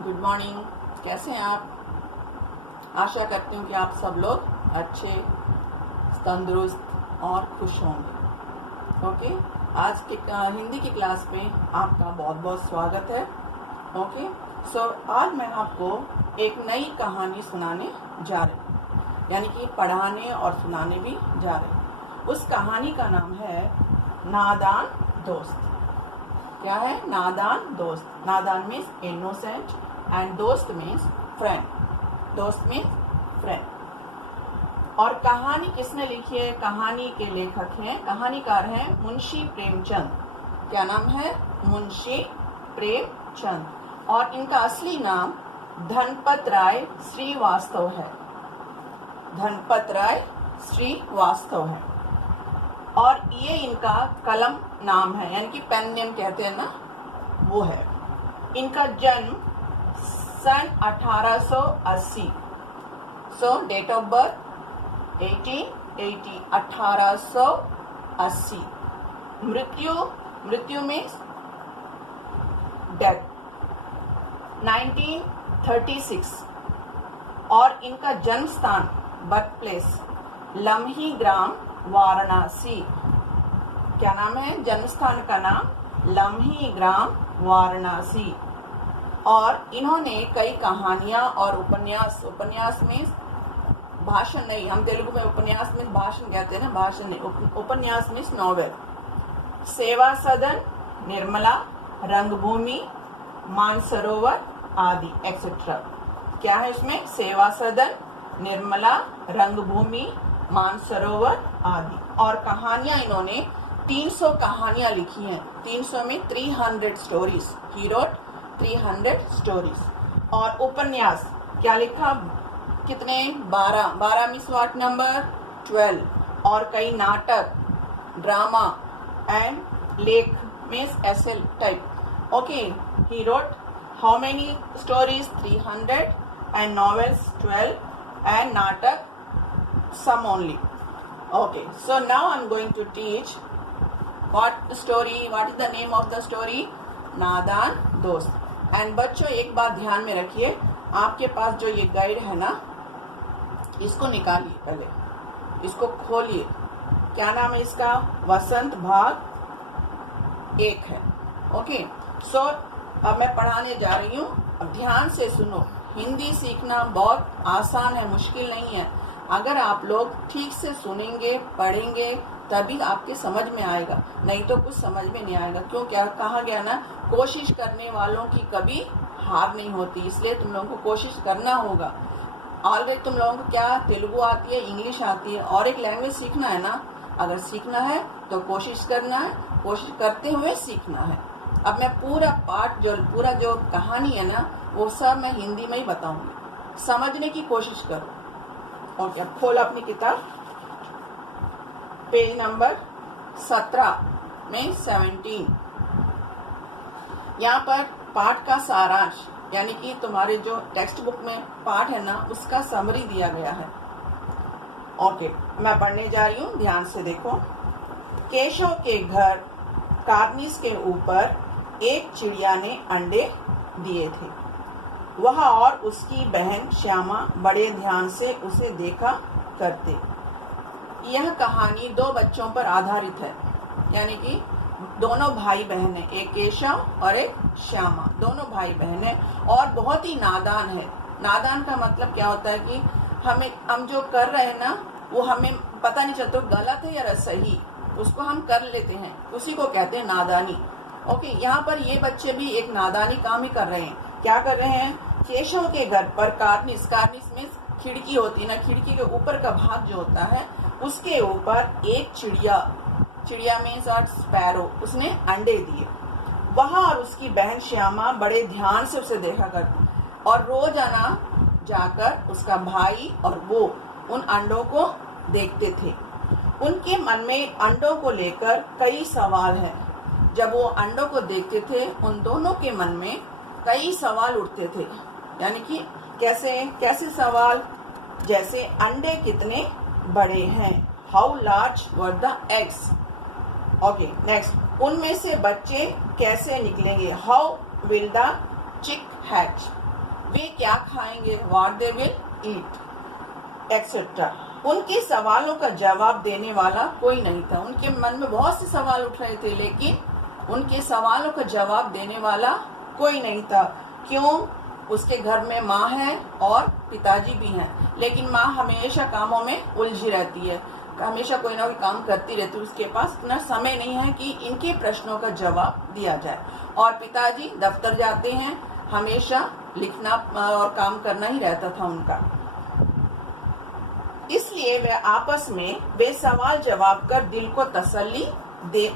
Good morning. कैसे हैं आप? आशा करती हूँ कि आप सब लोग अच्छे, तंदुरुस्त और खुश होंगे। ओके, आज के हिंदी की क्लास में आपका बहुत बहुत स्वागत है। ओके, सो आज मैं आपको एक नई कहानी सुनाने जा रही हूँ, यानी कि पढ़ाने और सुनाने भी जा रही हूँ। उस कहानी का नाम है नादान दोस्त। क्या है? नादान दोस्त। नादान मीन्स इनोसेंट एंड दोस्त मीन्स फ्रेंड। दोस्त मीन्स फ्रेंड। और कहानी किसने लिखी है? कहानी के लेखक हैं, कहानीकार हैं मुंशी प्रेमचंद। क्या नाम है? मुंशी प्रेमचंद। और इनका असली नाम धनपत राय श्रीवास्तव है। धनपत राय श्रीवास्तव है। और ये इनका कलम नाम है, यानी कि पेन नेम कहते हैं ना, वो है। इनका जन्म सन 1880। सो डेट ऑफ बर्थ 1880, 1880। मृत्यु में डेथ 1936। और इनका जन्म स्थान, बर्थ प्लेस, लम्ही ग्राम, वाराणसी। क्या नाम है? जन्म स्थान का नाम लम्ही ग्राम, वाराणसी। और इन्होंने कई कहानियां और उपन्यास में भाषण नहीं, हम तेलुगु में उपन्यास में भाषण कहते हैं ना, भाषण नहीं, उपन्यास में नॉवेल, सेवा सदन, निर्मला, रंगभूमि, मानसरोवर आदि एक्सेट्रा। क्या है इसमें? सेवा सदन, निर्मला, रंगभूमि, मानसरोवर आदि। और कहानियां इन्होंने 300 कहानियां लिखी हैं। 300 में 300 स्टोरीज। He wrote 300 stories. और उपन्यास क्या लिखा? कितने? 12 मिस वाट नंबर 12। और कई नाटक, ड्रामा एंड लेख means Essel type. Okay, he wrote how many stories? 300 and novels 12 and नाटक some only. Okay, so now I'm going to teach what is the name of the story? नादान दोस्त। And बच्चों एक बात ध्यान में रखिए, आपके पास जो ये गाइड है ना, इसको निकालिए, पहले इसको खोलिए। क्या नाम है इसका? वसंत भाग 1 है। ओके, सो अब मैं पढ़ाने जा रही हूँ। अब ध्यान से सुनो। हिंदी सीखना बहुत आसान है, मुश्किल नहीं है। अगर आप लोग ठीक से सुनेंगे, पढ़ेंगे, तभी आपके समझ में आएगा, नहीं तो कुछ समझ में नहीं आएगा। क्यों? क्या कहा गया ना, कोशिश करने वालों की कभी हार नहीं होती। इसलिए तुम लोगों को कोशिश करना होगा। ऑलरेडी तुम लोगों को क्या तेलुगु आती है, इंग्लिश आती है, और एक लैंग्वेज सीखना है ना। अगर सीखना है तो कोशिश करना है, कोशिश करते हुए सीखना है। अब मैं पूरा पाठ, पूरा जो कहानी है ना, वो सब मैं हिंदी में ही बताऊंगी। समझने की कोशिश करो। ओके, अब खोलो अपनी किताब, पेज नंबर 17 में 17। यहाँ पर पाठ का सारांश, यानी कि तुम्हारे जो टेक्स्ट बुक में पाठ है ना, उसका समरी दिया गया है। ओके, मैं पढ़ने जा रही हूँ, ध्यान से देखो। केशव के घर कार्निस के ऊपर एक चिड़िया ने अंडे दिए थे। वह और उसकी बहन श्यामा बड़े ध्यान से उसे देखा करते। यह कहानी 2 बच्चों पर आधारित है, यानी कि दोनों भाई बहन है, एक केशव और एक श्यामा। दोनों भाई बहन है और बहुत ही नादान है। नादान का मतलब क्या होता है कि हम जो कर रहे हैं ना, वो हमें पता नहीं चलता गलत है या सही, उसको हम कर लेते हैं, उसी को कहते हैं नादानी। ओके, यहाँ पर ये बच्चे भी एक नादानी काम ही कर रहे हैं। क्या कर रहे हैं? केशव के घर पर कार्निस में खिड़की होती है ना, खिड़की के ऊपर का भाग जो होता है, उसके ऊपर एक चिड़िया में स्पैरो, उसने अंडे दिए। वह और उसकी बहन श्यामा बड़े ध्यान से उसे देखा करती और रोजाना जाकर उसका भाई और वो उन अंडों को देखते थे। उनके मन में अंडों को लेकर कई सवाल हैं। जब वो अंडों को देखते थे, उन दोनों के मन में कई सवाल उठते थे। यानी कि कैसे सवाल? जैसे अंडे कितने बड़े हैं? How large were the eggs? Okay, next, उनमें से बच्चे कैसे निकलेंगे? How will the chick hatch? वे क्या खाएंगे, what they will eat etcetera. उनके सवालों का जवाब देने वाला कोई नहीं था। उनके मन में बहुत से सवाल उठ रहे थे, लेकिन उनके सवालों का जवाब देने वाला कोई नहीं था। क्यों? उसके घर में माँ है और पिताजी भी हैं, लेकिन माँ हमेशा कामों में उलझी रहती है, हमेशा कोई ना कोई काम करती रहती है। उसके पास इतना समय नहीं है कि इनके प्रश्नों का जवाब दिया जाए। और पिताजी दफ्तर जाते हैं, हमेशा लिखना और काम करना ही रहता था उनका। इसलिए वे आपस में वे सवाल जवाब कर दिल को तसल्ली दे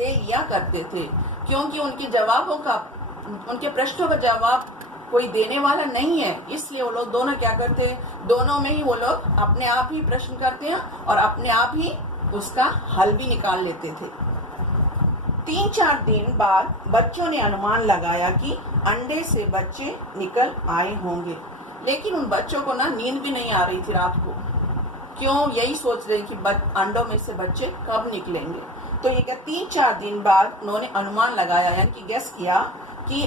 लिया करते थे, क्योंकि उनके प्रश्नों का जवाब कोई देने वाला नहीं है। इसलिए वो लोग दोनों क्या करते हैं, दोनों में ही वो लोग अपने आप ही प्रश्न करते हैं और अपने आप ही उसका हल भी निकाल लेते थे। 3-4 दिन बाद बच्चों ने अनुमान लगाया कि अंडे से बच्चे निकल आए होंगे, लेकिन उन बच्चों को ना नींद भी नहीं आ रही थी रात को। क्यों? यही सोच रहे कि अंडों में से बच्चे कब निकलेंगे। तो ये 3-4 दिन बाद उन्होंने अनुमान लगाया, यानी कि गेस किया कि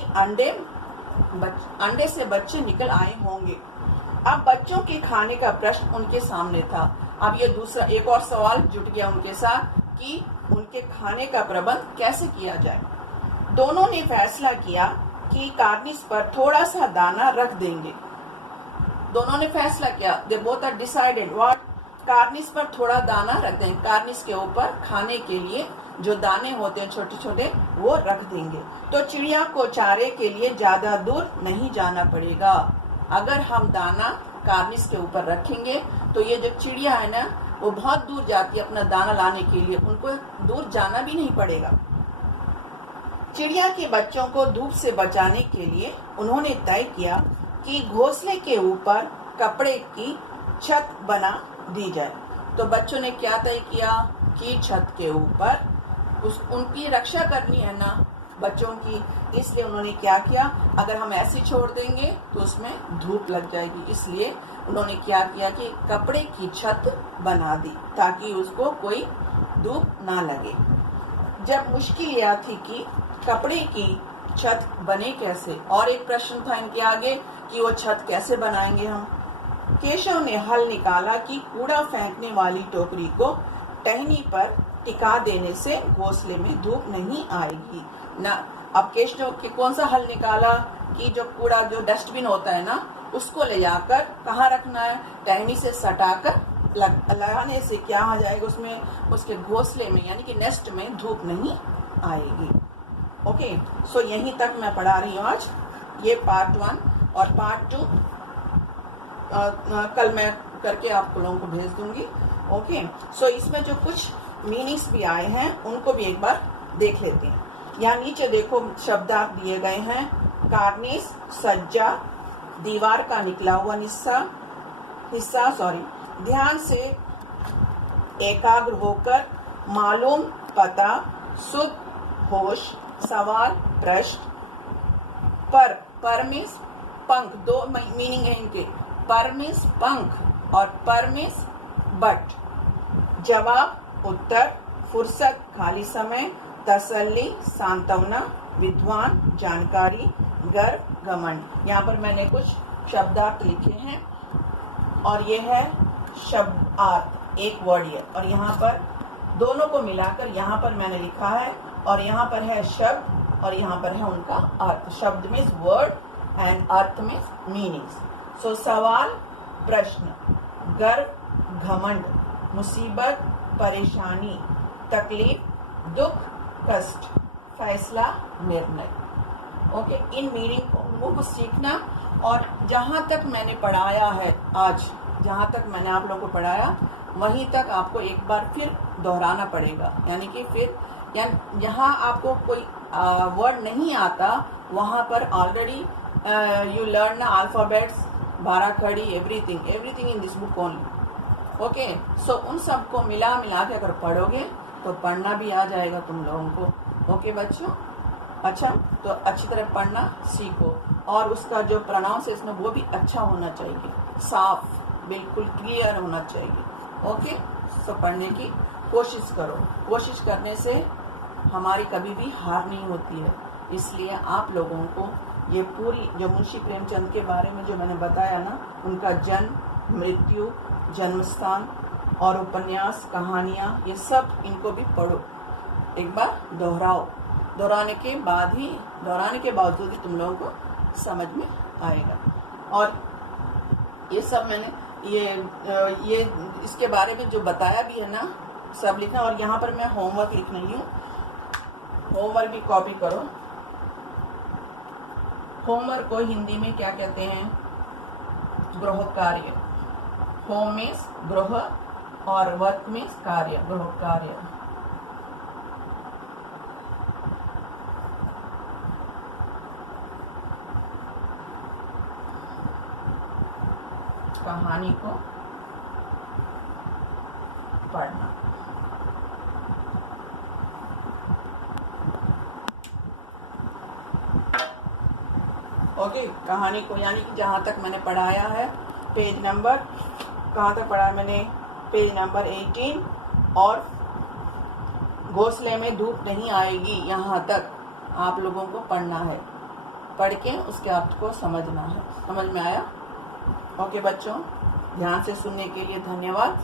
अंडे से बच्चे निकल आए होंगे। अब बच्चों के खाने का प्रश्न उनके सामने था। अब ये दूसरा एक और सवाल जुट गया उनके साथ कि उनके खाने का प्रबंध कैसे किया जाए। दोनों ने फैसला किया कि कार्निस पर थोड़ा सा दाना रख देंगे। दोनों ने फैसला किया, they both are decided what, कार्निस पर थोड़ा दाना रख देंगे। कार्निस के ऊपर खाने के लिए जो दाने होते हैं छोटे छोटे, वो रख देंगे। तो चिड़िया को चारे के लिए ज्यादा दूर नहीं जाना पड़ेगा। अगर हम दाना कार्निस के ऊपर रखेंगे तो ये जो चिड़िया है ना, वो बहुत दूर जाती है अपना दाना लाने के लिए, उनको दूर जाना भी नहीं पड़ेगा। चिड़िया के बच्चों को धूप से बचाने के लिए उन्होंने तय किया कि घोंसले के ऊपर कपड़े की छत बना दी जाए। तो बच्चों ने क्या तय किया कि छत के ऊपर उनकी रक्षा करनी है ना बच्चों की, इसलिए उन्होंने क्या किया, अगर हम ऐसे छोड़ देंगे तो उसमें धूप लग जाएगी। इसलिए उन्होंने क्या किया कि कपड़े की छत बना दी ताकि उसको कोई धूप ना लगे। जब मुश्किल यह थी कि कपड़े की छत बने कैसे, और एक प्रश्न था इनके आगे कि वो छत कैसे बनाएंगे हम। केशव ने हल निकाला कि कूड़ा फेंकने वाली टोकरी को टहनी पर टिका देने से घोंसले में धूप नहीं आएगी ना। अब केशव के कौन सा हल निकाला कि जो कूड़ा, जो डस्टबिन होता है ना, उसको ले जाकर कहाँ रखना है, टहनी से सटाकर लगाने से क्या हो जाएगा, उसमें उसके घोंसले में यानी कि नेस्ट में धूप नहीं आएगी। ओके, सो यहीं तक मैं पढ़ा रही हूँ आज। ये पार्ट 1 और पार्ट 2 कल मैं करके आप लोगों को भेज दूंगी। ओके, सो इसमें जो कुछ मीनिंग्स भी आए हैं उनको भी एक बार देख लेते हैं। यहाँ नीचे देखो शब्दार्थ दिए गए हैं। कार्निस, सज्जा, दीवार का निकला हुआ हिस्सा ध्यान से एकाग्र होकर, मालूम, पता, शुद्ध, होश, सवाल, प्रश्न, पर मीन्स पंख, दो मीनिंग है इनके। पर मीन्स पंख और पर मीन्स बट। जवाब, उत्तर, फुर्सत, खाली समय, तसल्ली, सांत्वना, विद्वान, जानकारी, गर्व, घमंड। यहाँ पर मैंने कुछ शब्दार्थ लिखे हैं और ये है शब्दार्थ, एक वर्ड है, और यहाँ पर दोनों को मिलाकर यहाँ पर मैंने लिखा है, और यहाँ पर है शब्द और यहाँ पर है उनका अर्थ। शब्द मीन्स वर्ड एंड अर्थ मीन्स मीनिंग्स। सो सवाल, प्रश्न, गर्व, घमंड, मुसीबत, परेशानी, तकलीफ, दुख, कष्ट, फैसला, निर्णय। ओके, इन मीनिंग को सीखना। और जहाँ तक मैंने पढ़ाया है आज, जहाँ तक मैंने आप लोगों को पढ़ाया, वहीं तक आपको एक बार फिर दोहराना पड़ेगा। यानी कि फिर जहाँ आपको कोई वर्ड नहीं आता, वहाँ पर ऑलरेडी यू लर्न अल्फाबेट्स, 12 खड़ी, everything in this book only. Okay, so उन सबको मिला के अगर पढ़ोगे तो पढ़ना भी आ जाएगा तुम लोगों को। ओके बच्चों, अच्छा, तो अच्छी तरह पढ़ना सीखो, और उसका जो प्रोनाउंसिएशन है वो भी अच्छा होना चाहिए, साफ, बिल्कुल क्लियर होना चाहिए। ओके, सो पढ़ने की कोशिश करो। कोशिश करने से हमारी कभी भी हार नहीं होती है। इसलिए आप लोगों को ये पूरी जो मुंशी प्रेमचंद के बारे में जो मैंने बताया ना, उनका जन्म, मृत्यु, जन्म स्थान और उपन्यास, कहानियाँ, ये सब इनको भी पढ़ो, एक बार दोहराओ। दोहराने के बावजूद ही तुम लोगों को समझ में आएगा। और ये सब मैंने ये इसके बारे में जो बताया भी है ना, सब लिखना। और यहाँ पर मैं होमवर्क लिख रही हूँ, होमवर्क भी कॉपी करो। होमवर्क को हिंदी में क्या कहते हैं? गृह कार्य। होम मीन्स गृह और वर्क मीन्स कार्य, गृह कार्य। कहानी को पढ़ना। ओके, कहानी को यानी कि जहाँ तक मैंने पढ़ाया है, पेज नंबर कहाँ तक पढ़ा मैंने? Page number 18। और घोंसले में धूप नहीं आएगी, यहाँ तक आप लोगों को पढ़ना है। पढ़ के उसके अर्थ को समझना है। समझ में आया? ओके बच्चों, ध्यान से सुनने के लिए धन्यवाद।